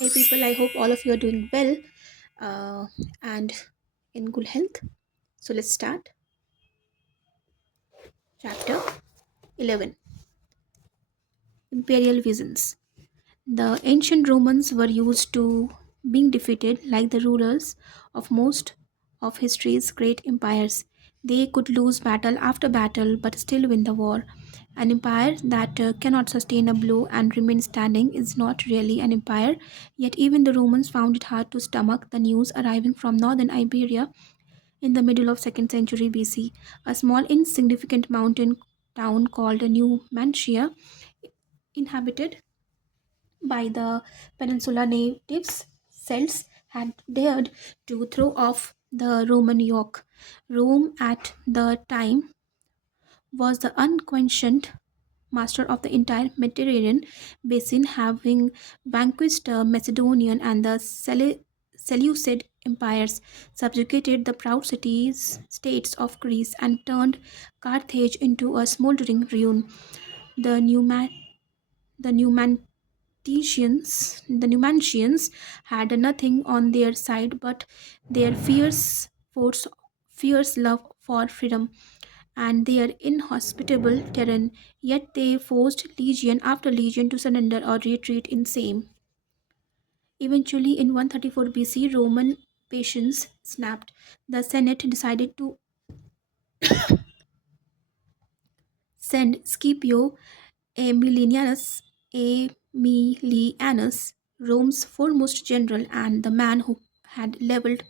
Hey people, I hope all of you are doing well uh, and in good health. So let's start. Chapter 11, Imperial Visions. The ancient Romans were used to being defeated like the rulers of most of history's great empires. They could lose battle after battle but still win the war. An empire that cannot sustain a blow and remain standing is not really an empire, yet, even the Romans found it hard to stomach the news arriving from northern Iberia in the middle of 2nd century BC. A small insignificant mountain town called New Mantia, inhabited by the peninsula natives, Celts, had dared to throw off the Roman yoke. Rome at the time was the unquestioned master of the entire Mediterranean basin, having vanquished the Macedonian and the Seleucid empires, subjugated the proud states of Greece, and turned Carthage into a smoldering ruin. The the Numantians had nothing on their side but their fierce love for freedom and their inhospitable terrain, yet they forced legion after legion to surrender or retreat in shame. Eventually, in 134 BC, Roman patience snapped. The Senate decided to send Scipio Aemilianus, Rome's foremost general and the man who had leveled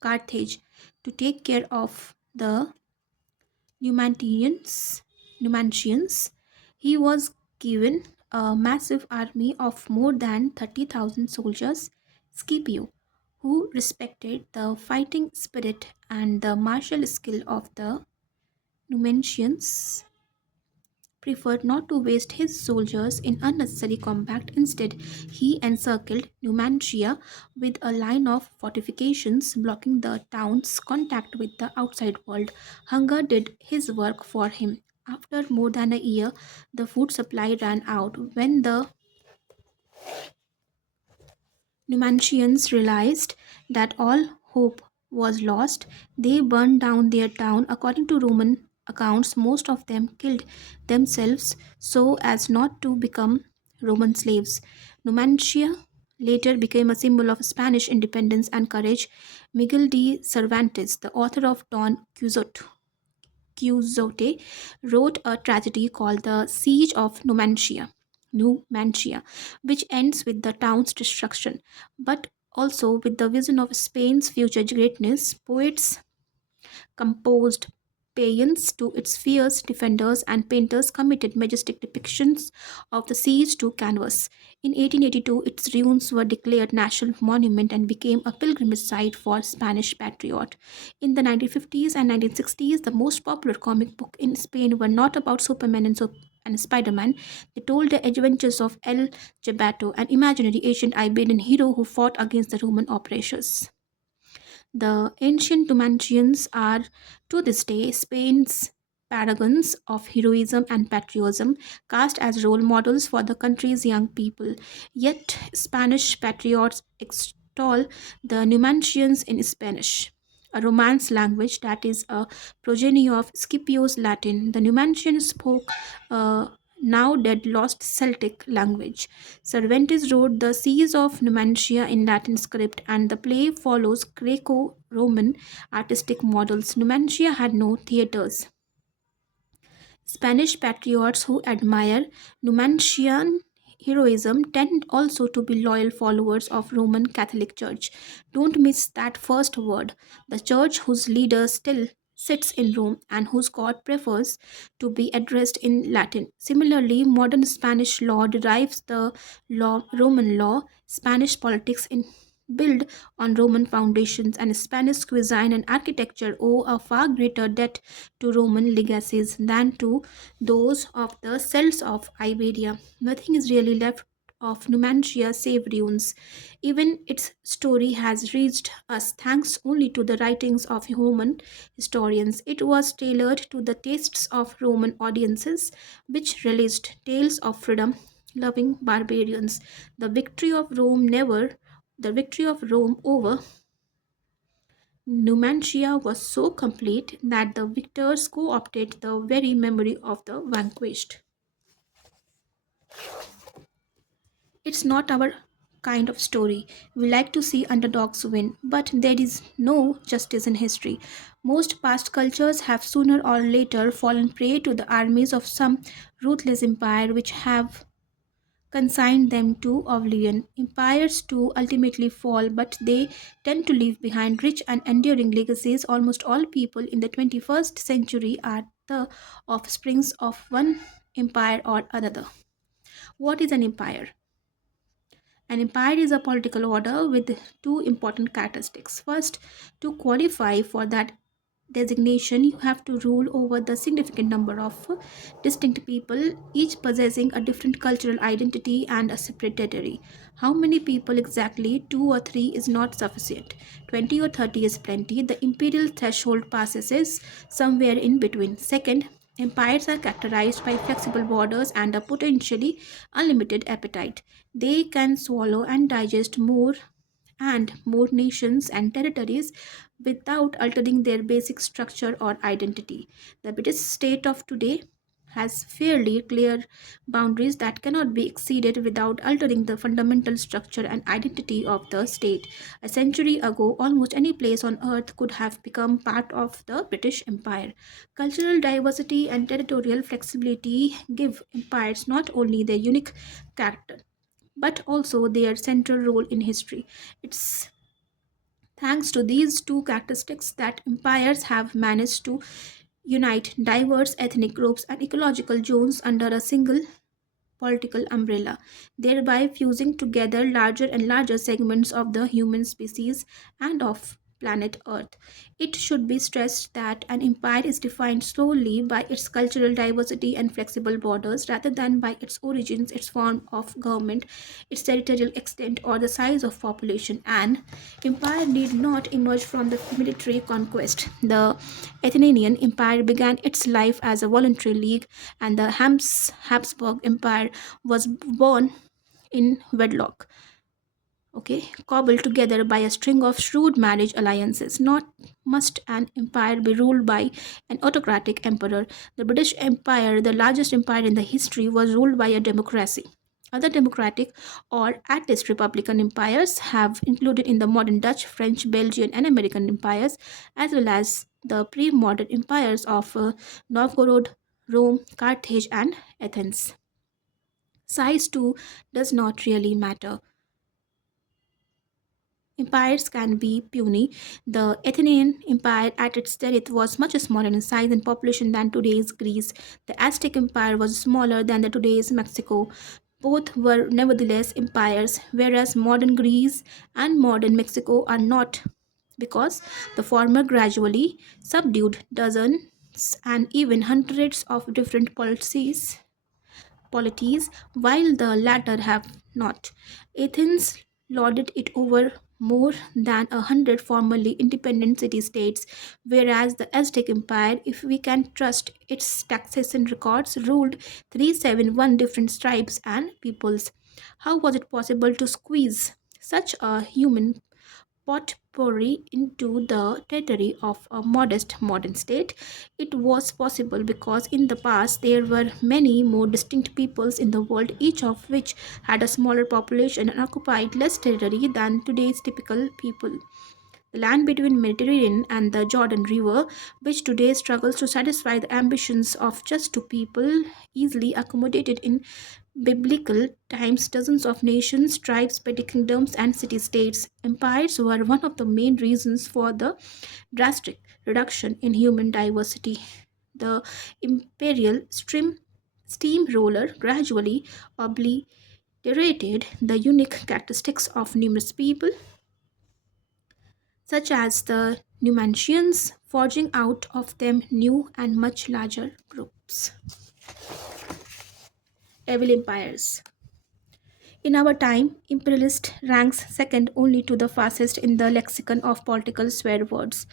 Carthage, to take care of the Numantians. Numantians. He was given a massive army of more than 30,000 soldiers, Scipio, who respected the fighting spirit and the martial skill of the Numantians, preferred not to waste his soldiers in unnecessary combat. Instead, he encircled Numantia with a line of fortifications blocking the town's contact with the outside world. Hunger did his work for him. After more than a year, the food supply ran out. When the Numantians realized that all hope was lost, they burned down their town. According to Roman accounts, most of them killed themselves so as not to become Roman slaves. Numantia later became a symbol of Spanish independence and courage. Miguel de Cervantes, the author of Quixote, wrote a tragedy called The Siege of Numancia, which ends with the town's destruction, but also with the vision of Spain's future greatness. Poets composed paeans to its fierce defenders, and painters committed majestic depictions of the siege to canvas. In 1882, its ruins were declared national monument and became a pilgrimage site for Spanish patriots. In the 1950s and 1960s, the most popular comic book in Spain were not about Superman and Spider-Man. They told the adventures of El Jabato, an imaginary ancient Iberian hero who fought against the Roman oppressors. The ancient Numantians are, to this day, Spain's paragons of heroism and patriotism, cast as role models for the country's young people. Yet, Spanish patriots extol the Numantians in Spanish, a Romance language that is a progeny of Scipio's Latin. The Numantians spoke a now dead lost Celtic language. Cervantes wrote The Siege of Numantia in Latin script, and the play follows Greco Roman artistic models. Numantia had no theaters. Spanish patriots who admire Numantian heroism tend also to be loyal followers of Roman Catholic Church. Don't miss that first word. The church whose leader still sits in Rome and whose God prefers to be addressed in Latin. Similarly, modern Spanish law derives the Roman law. Spanish politics in build on Roman foundations, and Spanish cuisine and architecture owe a far greater debt to Roman legacies than to those of the Celts of Iberia. Nothing is really left of Numantia save ruins. Even its story has reached us thanks only to the writings of Roman historians. It was tailored to the tastes of Roman audiences, which relished tales of freedom, loving barbarians. The victory of Rome never the victory of Rome over Numantia was so complete that the victors co opted the very memory of the vanquished. It's not our kind of story. We like to see underdogs win, but there is no justice in history. Most past cultures have sooner or later fallen prey to the armies of some ruthless empire which have consigned them to oblivion. Empires too ultimately fall, but they tend to leave behind rich and enduring legacies. Almost all people in the 21st century are the offsprings of one empire or another. What is an empire? An empire is a political order with two important characteristics. First, to qualify for that designation, you have to rule over the significant number of distinct people, each possessing a different cultural identity and a separate territory. How many people exactly, two or three, is not sufficient. 20 or 30 is plenty. The imperial threshold passes is somewhere in between. Second, empires are characterized by flexible borders and a potentially unlimited appetite. They can swallow and digest more and more nations and territories without altering their basic structure or identity. The British state of today has fairly clear boundaries that cannot be exceeded without altering the fundamental structure and identity of the state. A century ago, almost any place on earth could have become part of the British Empire. Cultural diversity and territorial flexibility give empires not only their unique character but also their central role in history. It's thanks to these two characteristics that empires have managed to unite diverse ethnic groups and ecological zones under a single political umbrella, thereby fusing together larger and larger segments of the human species and of planet Earth. It should be stressed that an empire is defined solely by its cultural diversity and flexible borders rather than by its origins, its form of government, its territorial extent, or the size of population. An empire need not emerge from the military conquest. The Athenian Empire began its life as a voluntary league, and the Habsburg Empire was born in wedlock, okay, cobbled together by a string of shrewd marriage alliances. Not must an empire be ruled by an autocratic emperor. The British Empire, the largest empire in the history, was ruled by a democracy. Other democratic or at least republican empires have included in the modern Dutch, French, Belgian, and American empires, as well as the pre-modern empires of Novgorod, Rome, Carthage, and Athens. Size too does not really matter. Empires can be puny. The Athenian Empire at its zenith was much smaller in size and population than today's Greece. The Aztec Empire was smaller than the today's Mexico. Both were nevertheless empires, whereas modern Greece and modern Mexico are not, because the former gradually subdued dozens and even hundreds of different polities, while the latter have not. Athens lorded it over more than 100 formerly independent city states, whereas the Aztec Empire, if we can trust its taxation records, ruled 371 different tribes and peoples. How was it possible to squeeze such a human potpourri into the territory of a modest modern state? It was possible because in the past there were many more distinct peoples in the world, each of which had a smaller population and occupied less territory than today's typical people. The land between Mediterranean and the Jordan River, which today struggles to satisfy the ambitions of just two people, easily accommodated in biblical times dozens of nations, tribes, petty kingdoms, and city states. Empires were one of the main reasons for the drastic reduction in human diversity. The imperial steamroller gradually obliterated the unique characteristics of numerous people, such as the Numantians, forging out of them new and much larger groups. Evil empires. In our time, imperialist ranks second only to the fascist in the lexicon of political swear words.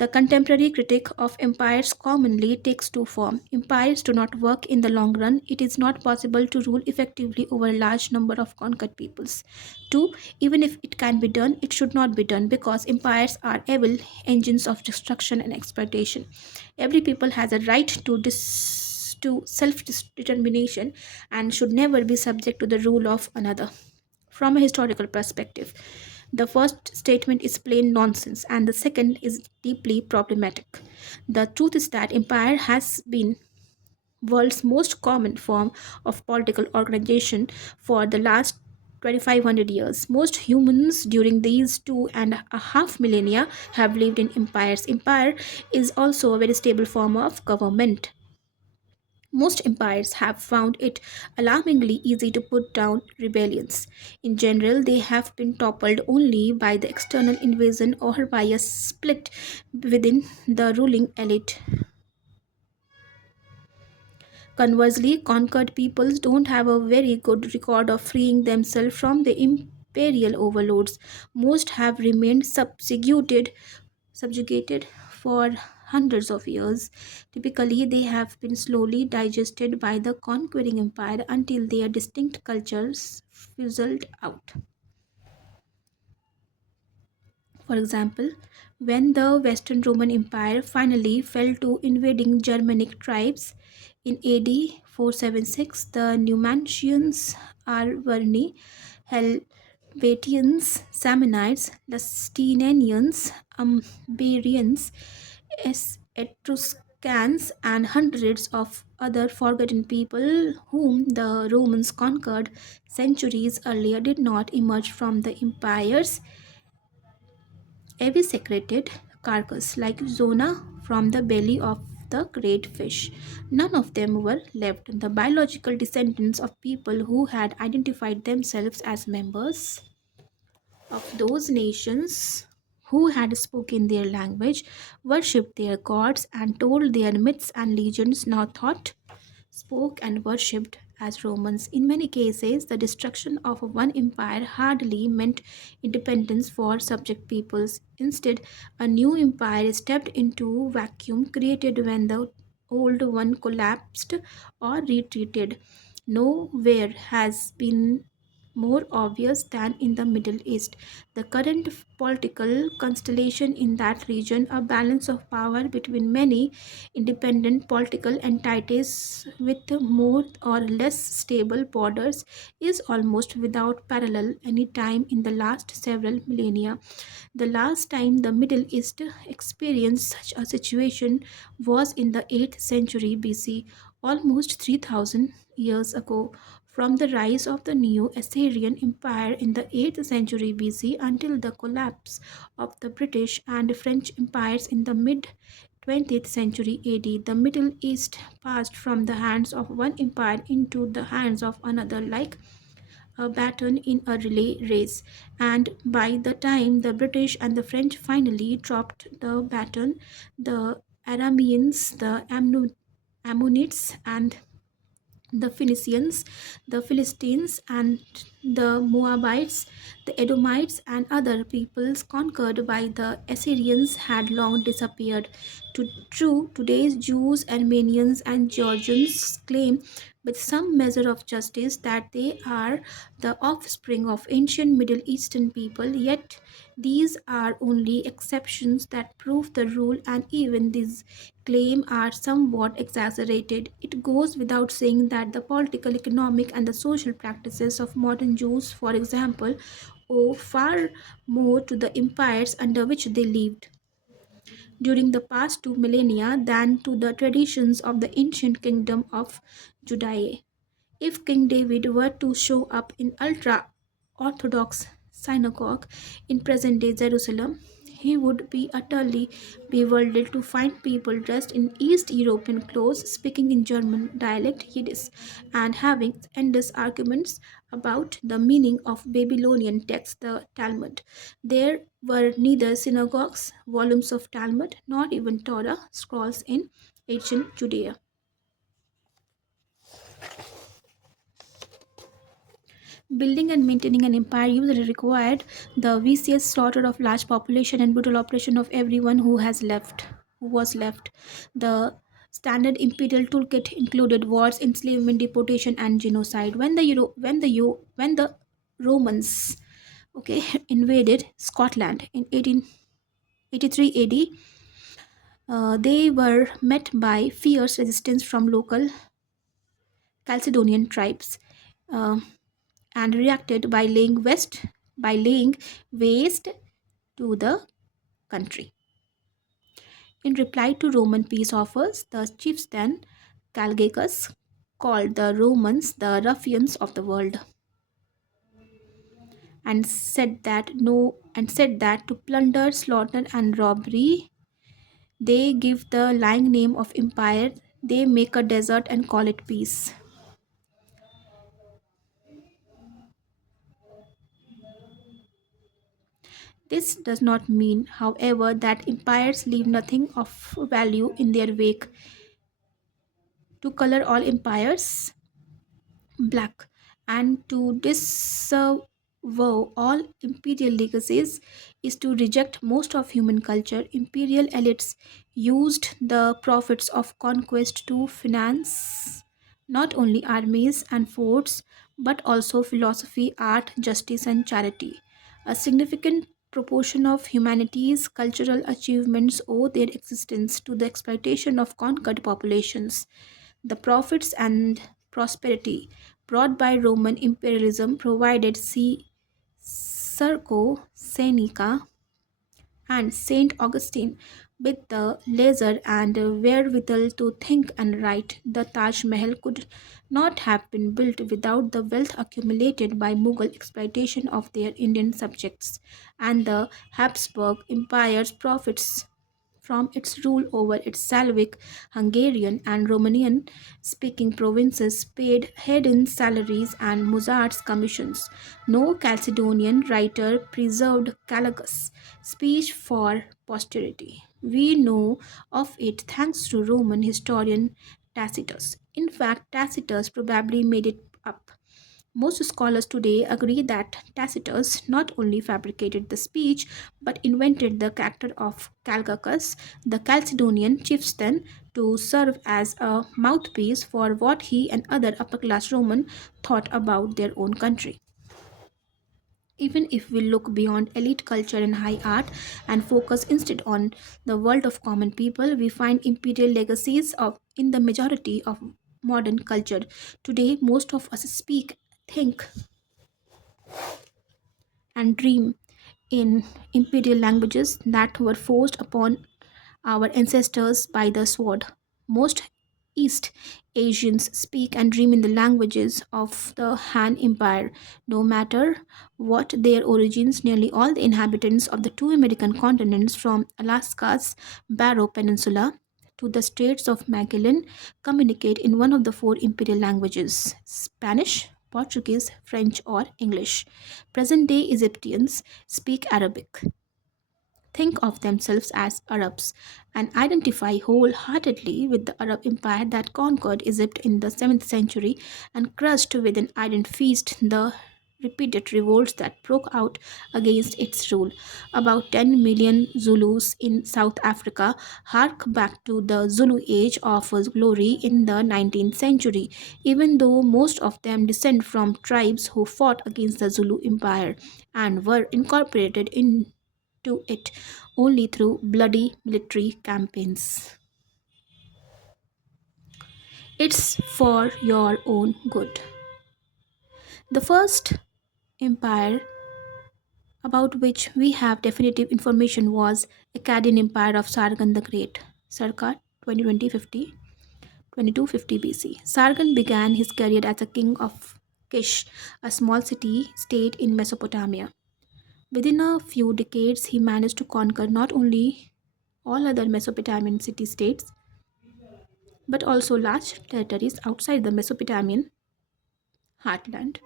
The contemporary critique of empires commonly takes two forms. Empires do not work in the long run. It is not possible to rule effectively over a large number of conquered peoples. Two, even if it can be done, it should not be done because empires are evil engines of destruction and exploitation. Every people has a right to self determination and should never be subject to the rule of another. From a historical perspective, the first statement is plain nonsense and the second is deeply problematic. The truth is that empire has been world's most common form of political organization for the last 2500 years. Most humans during these 2.5 millennia have lived in empires. Empire is also a very stable form of government. Most empires have found it alarmingly easy to put down rebellions. In general, they have been toppled only by the external invasion or by a split within the ruling elite. Conversely, conquered peoples don't have a very good record of freeing themselves from the imperial overlords. Most have remained subjugated for hundreds of years. Typically, they have been slowly digested by the conquering empire until their distinct cultures fizzled out. For example, when the Western Roman Empire finally fell to invading Germanic tribes in AD 476, the Numantians, Arverni, Helvetians, Samnites, Lusitanians, Umbrians, Etruscans, and hundreds of other forgotten people whom the Romans conquered centuries earlier did not emerge from the empire's eviscerated carcass like Zona from the belly of the great fish. None of them were left the biological descendants of people who had identified themselves as members of those nations who had spoken their language, worshipped their gods, and told their myths and legends now thought spoke and worshipped as Romans. In many cases, the destruction of one empire hardly meant independence for subject peoples. Instead, a new empire stepped into vacuum created when the old one collapsed or retreated. Nowhere has been more obvious than in the Middle East. The current political constellation in that region, a balance of power between many independent political entities with more or less stable borders, is almost without parallel any time in the last several millennia. The last time the Middle East experienced such a situation was in the 8th century BC, almost 3000 years ago. From the rise of the new Assyrian Empire in the 8th century BC until the collapse of the British and French empires in the mid 20th century AD, the Middle East passed from the hands of one empire into the hands of another like a baton in a relay race. And by the time the British and the French finally dropped the baton, the Arameans, the Ammonites, and the Phoenicians, the Philistines, and the Moabites, the Edomites, and other peoples conquered by the Assyrians had long disappeared. Today's Jews, Armenians, and Georgians claim with some measure of justice that they are the offspring of ancient Middle Eastern people, yet these are only exceptions that prove the rule, and even these claims are somewhat exaggerated. It goes without saying that the political, economic, and the social practices of modern Jews, for example, owe far more to the empires under which they lived during the past two millennia than to the traditions of the ancient kingdom of Judea. If King David were to show up in ultra Orthodox synagogue in present day Jerusalem, he would be utterly bewildered to find people dressed in East European clothes, speaking in German dialect Yiddish, and having endless arguments about the meaning of Babylonian text, the Talmud. There were neither synagogues, volumes of Talmud, nor even Torah scrolls in ancient Judea. Building and maintaining an empire usually required the vicious slaughter of large population and brutal oppression of everyone who was left. The standard imperial toolkit included wars, enslavement, deportation, and genocide. When the Romans, okay, invaded Scotland in 1883 AD, they were met by fierce resistance from local Chalcedonian tribes. Uh, and reacted by laying waste to the country. In reply to Roman peace offers, the chieftain Calgacus called the Romans the ruffians of the world and said that to plunder, slaughter and robbery they give the lying name of empire, they make a desert and call it peace. This does not mean, however, that empires leave nothing of value in their wake. To color all empires black and to disavow all imperial legacies is to reject most of human culture. Imperial elites used the profits of conquest to finance not only armies and forts but also philosophy, art, justice, and charity. A significant proportion of humanity's cultural achievements owe their existence to the exploitation of conquered populations. The profits and prosperity brought by Roman imperialism provided Circo, Seneca, and Saint Augustine with the leisure and wherewithal to think and write. The Taj Mahal could not have been built without the wealth accumulated by Mughal exploitation of their Indian subjects, and the Habsburg Empire's profits from its rule over its Slavic, Hungarian, and Romanian speaking provinces paid Haydn's salaries and Mozart's commissions. No Chalcedonian writer preserved Calagus' speech for posterity. We know of it thanks to Roman historian Tacitus. In fact, Tacitus probably made it up. Most scholars today agree that Tacitus not only fabricated the speech but invented the character of Calgacus, the Chalcedonian chieftain, to serve as a mouthpiece for what he and other upper class Roman thought about their own country. Even if we look beyond elite culture and high art and focus instead on the world of common people, we find imperial legacies of in the majority of modern culture. Today, most of us speak, think, and dream in imperial languages that were forced upon our ancestors by the sword. Most East Asians speak and dream in the languages of the Han Empire. No matter what their origins, nearly all the inhabitants of the two American continents, from Alaska's Barrow Peninsula to the Straits of Magellan, communicate in one of the four imperial languages: Spanish, Portuguese, French, or English. Present day Egyptians speak Arabic, think of themselves as Arabs, and identify wholeheartedly with the Arab Empire that conquered Egypt in the 7th century and crushed with an iron fist the repeated revolts that broke out against its rule. About 10 million Zulus in South Africa hark back to the Zulu age of glory in the 19th century, even though most of them descend from tribes who fought against the Zulu Empire and were incorporated into it only through bloody military campaigns. It's for your own good. The first empire about which we have definitive information was Akkadian Empire of Sargon the Great, circa 2250 BC. Sargon began his career as a king of Kish, a small city state in Mesopotamia. Within a few decades, he managed to conquer not only all other Mesopotamian city states but also large territories outside the Mesopotamian heartland.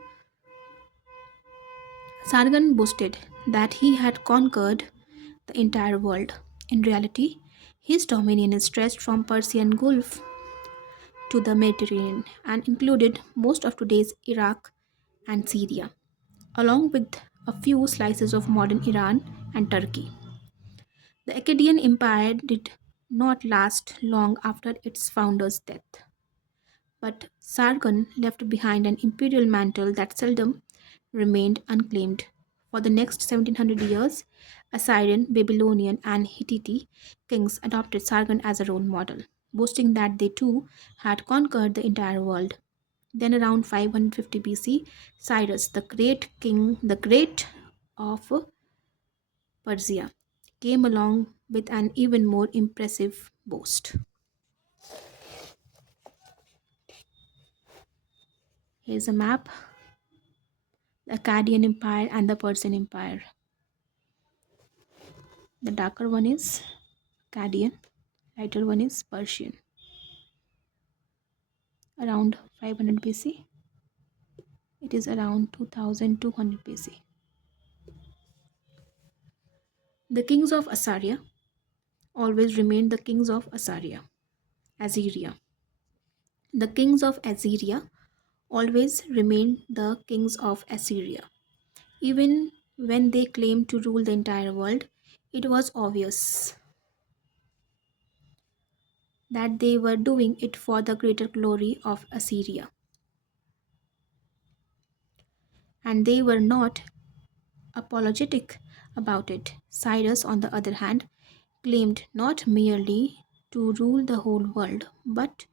Sargon boasted that he had conquered the entire world. In reality, his dominion stretched from Persian Gulf to the Mediterranean and included most of today's Iraq, and Syria, along with a few slices of modern Iran and Turkey. The Akkadian Empire did not last long after its founder's death, but Sargon left behind an imperial mantle that seldom remained unclaimed. For the next 1700 years, Assyrian, Babylonian, and Hittite kings adopted Sargon as a role model, boasting that they too had conquered the entire world. Then, around 550 BC, Cyrus, the Great of Persia, came along with an even more impressive boast. Here's a map: the Akkadian Empire and the Persian Empire. The darker one is Akkadian, lighter one is Persian. Around 500 BC, it is around 2200 BC. The kings of Assyria always remained the kings of Assyria. The kings of Assyria always remained the kings of Assyria. Even when they claimed to rule the entire world, it was obvious that they were doing it for the greater glory of Assyria, and they were not apologetic about it. Cyrus, on the other hand, claimed not merely to rule the whole world, but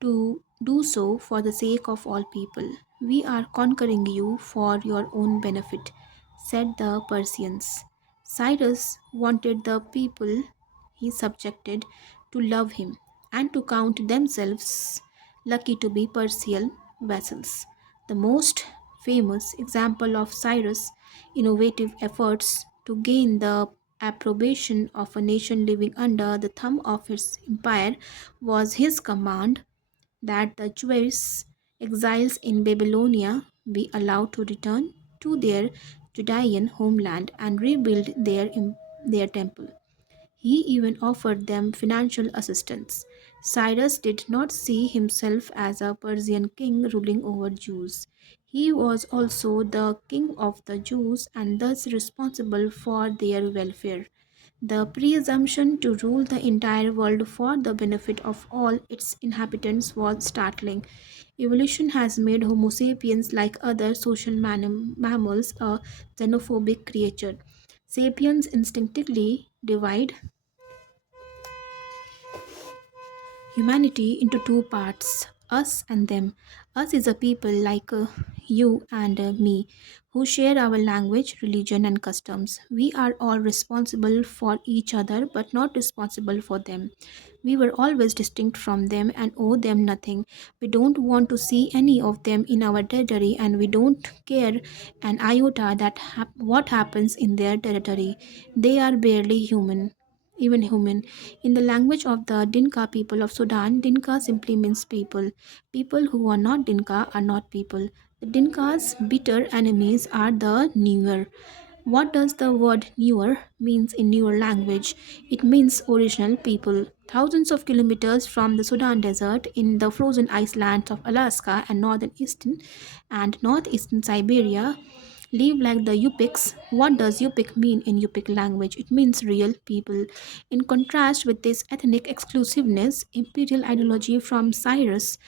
to do so for the sake of all people. We are conquering you for your own benefit, said the Persians. Cyrus wanted the people he subjected to love him and to count themselves lucky to be Persian vassals. The most famous example of Cyrus' innovative efforts to gain the approbation of a nation living under the thumb of its empire was his command that the Jewish exiles in Babylonia be allowed to return to their Judean homeland and rebuild their temple. He even offered them financial assistance. Cyrus did not see himself as a Persian king ruling over Jews. He was also the king of the Jews and thus responsible for their welfare. The presumption to rule the entire world for the benefit of all its inhabitants was startling. Evolution has made Homo sapiens, like other social mammals, a xenophobic creature. Sapiens instinctively divide humanity into two parts, us and them. Us is a people like you and me who share our language, religion, and customs. We are all responsible for each other but not responsible for them. We were always distinct from them and owe them nothing. We don't want to see any of them in our territory and we don't care an iota what happens in their territory. They are barely human. Even human. In the language of the Dinka people of Sudan, Dinka simply means people. People who are not Dinka are not people. The Dinka's bitter enemies are the newer. What does the word newer means in newer language? It means original people. Thousands of kilometers from the Sudan desert in the frozen icelands of Alaska and northeastern Siberia live like the Yupiks. What does Yupik mean in Yupik language? It means real people. In contrast with this ethnic exclusiveness, imperial ideology from Cyrus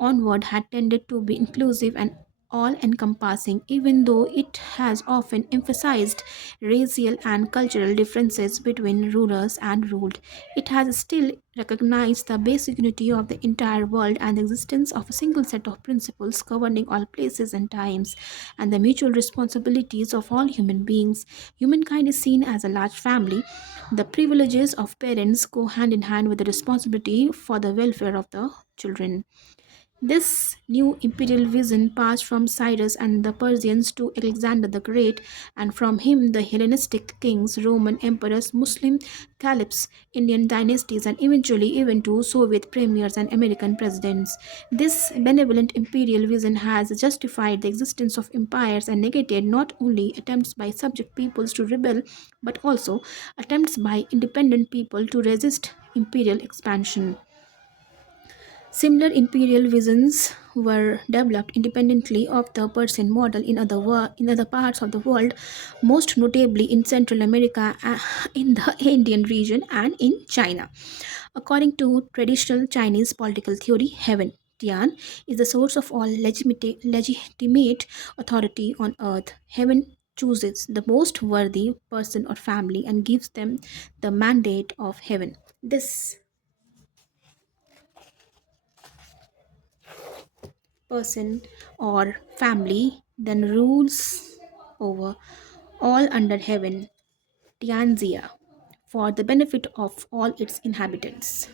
onward had tended to be inclusive and all encompassing, even though it has often emphasized racial and cultural differences between rulers and ruled. It has still recognized the basic unity of the entire world and the existence of a single set of principles governing all places and times, and the mutual responsibilities of all human beings. Humankind is seen as a large family. The privileges of parents go hand in hand with the responsibility for the welfare of the children. This new imperial vision passed from Cyrus and the Persians to Alexander the Great, and from him the Hellenistic kings, Roman emperors, Muslim caliphs, Indian dynasties, and eventually even to Soviet premiers and American presidents. This benevolent imperial vision has justified the existence of empires and negated not only attempts by subject peoples to rebel, but also attempts by independent people to resist imperial expansion. Similar imperial visions were developed independently of the Persian model in other parts of the world, most notably in Central America, in the Indian region, and in China. According to traditional Chinese political theory, heaven, Tian, is the source of all legitimate authority on earth. Heaven chooses the most worthy person or family and gives them the mandate of heaven. This person or family then rules over all under heaven, Tianxia, for the benefit of all its inhabitants.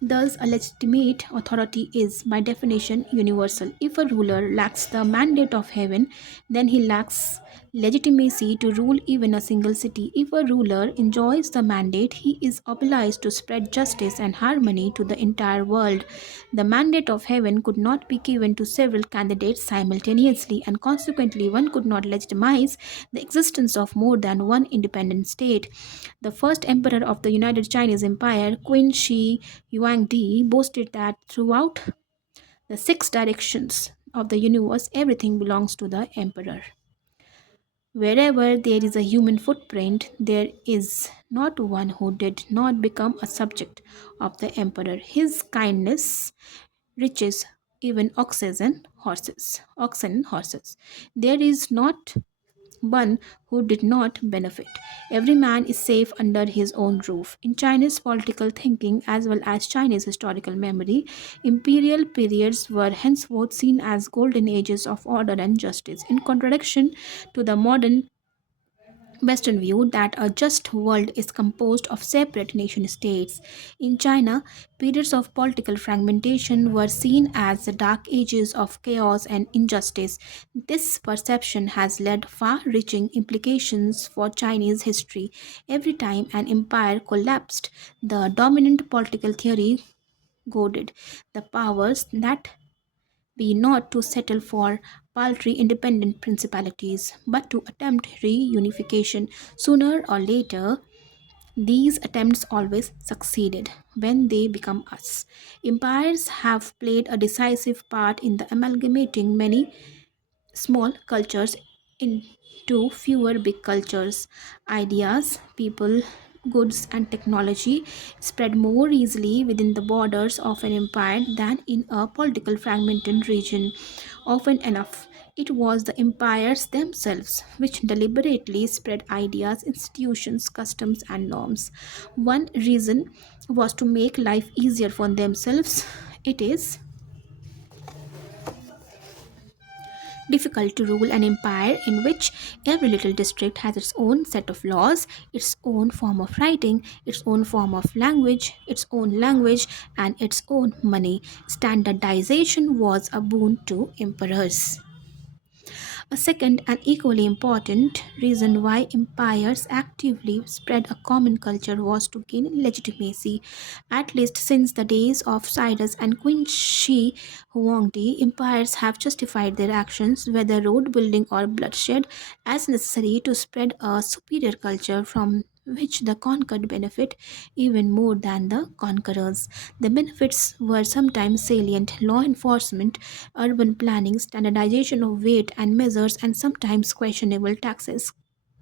Thus, a legitimate authority is, by definition, universal. If a ruler lacks the mandate of heaven, then he lacks legitimacy to rule even a single city. If a ruler enjoys the mandate, he is obliged to spread justice and harmony to the entire world. The mandate of heaven could not be given to several candidates simultaneously, and consequently, one could not legitimize the existence of more than one independent state. The first emperor of the United Chinese Empire, Qin Shi Huangdi, boasted that throughout the six directions of the universe, everything belongs to the emperor. Wherever there is a human footprint, there is not one who did not become a subject of the emperor. His kindness reaches even oxen and horses. There is not one who did not benefit. Every man is safe under his own roof. In Chinese political thinking as well as Chinese historical memory, imperial periods were henceforth seen as golden ages of order and justice, in contradiction to the modern Western view that a just world is composed of separate nation states. In China, periods of political fragmentation were seen as the dark ages of chaos and injustice. This perception has led far reaching implications for Chinese history. Every time an empire collapsed, the dominant political theory goaded the powers that be not to settle for paltry independent principalities, but to attempt reunification. Sooner or later, these attempts always succeeded when they become us. Empires have played a decisive part in the amalgamating many small cultures into fewer big cultures. Ideas, people, goods, and technology spread more easily within the borders of an empire than in a political fragmented region. Often enough, it was the empires themselves which deliberately spread ideas, institutions, customs, and norms. One reason was to make life easier for themselves. It is difficult to rule an empire in which every little district has its own set of laws, its own form of writing, its own form of language, and its own money. Standardization was a boon to emperors. A second and equally important reason why empires actively spread a common culture was to gain legitimacy. At least since the days of Cyrus and Queen Shi Huangdi, empires have justified their actions, whether road building or bloodshed, as necessary to spread a superior culture from which the conquered benefit even more than the conquerors. The benefits were sometimes salient law enforcement, urban planning, standardization of weight and measures, and sometimes questionable taxes,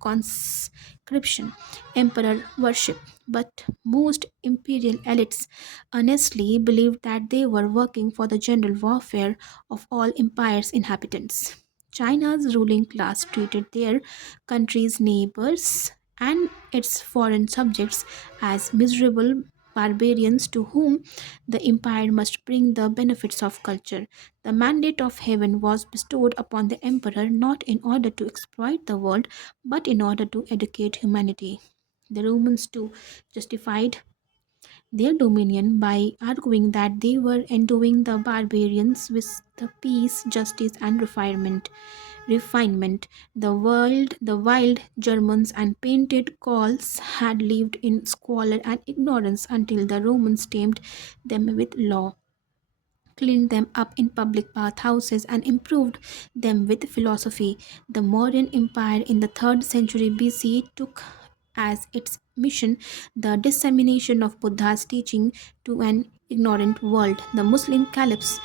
conscription, emperor worship. But most imperial elites honestly believed that they were working for the general welfare of all empire's inhabitants. China's ruling class treated their country's neighbors and its foreign subjects as miserable barbarians to whom the empire must bring the benefits of culture. The mandate of heaven was bestowed upon the emperor not in order to exploit the world, but in order to educate humanity. The Romans too justified their dominion by arguing that they were endowing the barbarians with the peace, justice, and refinement. The wild Germans and painted Gauls had lived in squalor and ignorance until the Romans tamed them with law, cleaned them up in public bathhouses, and improved them with philosophy. The Mauryan Empire in the 3rd century BC took as its mission, the dissemination of Buddha's teaching to an ignorant world. The Muslim caliphs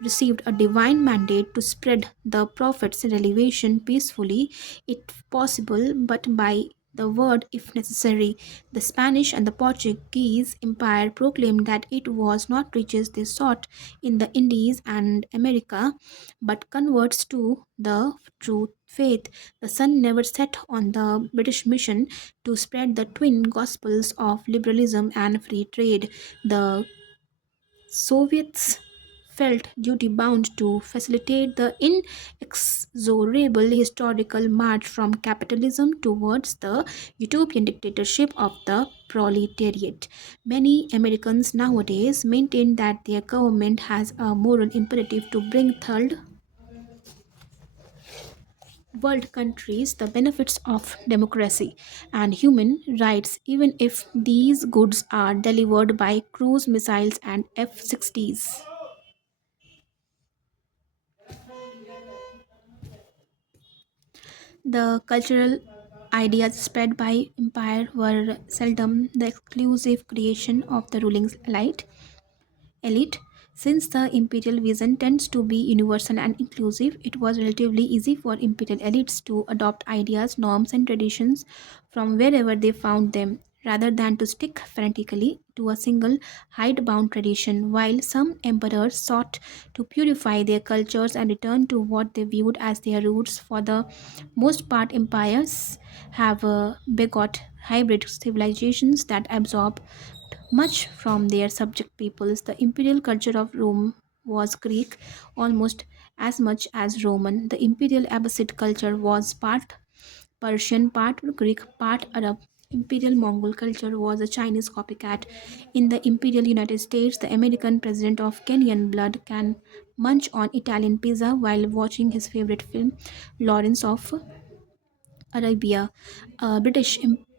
received a divine mandate to spread the prophet's revelation peacefully, if possible, but by the word if necessary. The Spanish and the Portuguese Empire proclaimed that it was not riches they sought in the Indies and America, but converts to the true faith. The sun never set on the British mission to spread the twin gospels of liberalism and free trade. The Soviets felt duty bound to facilitate the inexorable historical march from capitalism towards the utopian dictatorship of the proletariat. Many Americans nowadays maintain that their government has a moral imperative to bring third world countries the benefits of democracy and human rights, even if these goods are delivered by cruise missiles and F 60s. The cultural ideas spread by empire were seldom the exclusive creation of the ruling elite. Since the imperial vision tends to be universal and inclusive, it was relatively easy for imperial elites to adopt ideas, norms, and traditions from wherever they found them, rather than to stick fanatically to a single hidebound tradition. While some emperors sought to purify their cultures and return to what they viewed as their roots, for the most part, empires have begot hybrid civilizations that absorb much from their subject peoples. The imperial culture of Rome was Greek almost as much as Roman. The imperial Abbasid culture was part Persian, part Greek, part Arab. Imperial Mongol culture was a Chinese copycat. In the imperial United States, the American president of Kenyan blood can munch on Italian pizza while watching his favorite film, Lawrence of Arabia, a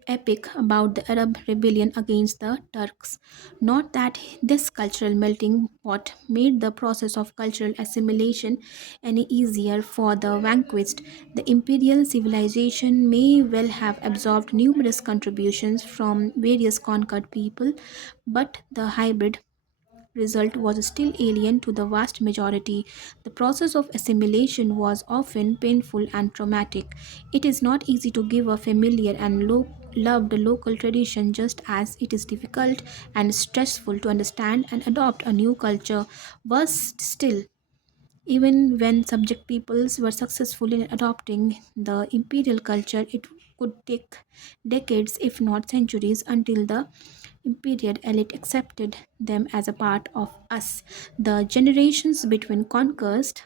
epic about the Arab rebellion against the Turks. Not that this cultural melting pot made the process of cultural assimilation any easier for the vanquished. The imperial civilization may well have absorbed numerous contributions from various conquered people, but the hybrid result was still alien to the vast majority. The process of assimilation was often painful and traumatic. It is not easy to give a familiar and loved local tradition, just as it is difficult and stressful to understand and adopt a new culture. Worse still, even when subject peoples were successful in adopting the imperial culture, it could take decades, if not centuries, until the imperial elite accepted them as a part of us. The generations between conquest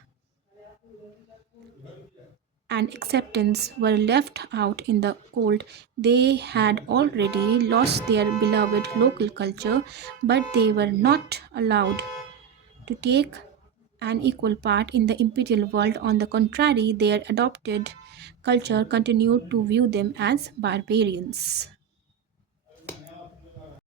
and acceptance were left out in the cold. They had already lost their beloved local culture, but they were not allowed to take an equal part in the imperial world. On the contrary, their adopted culture continued to view them as barbarians.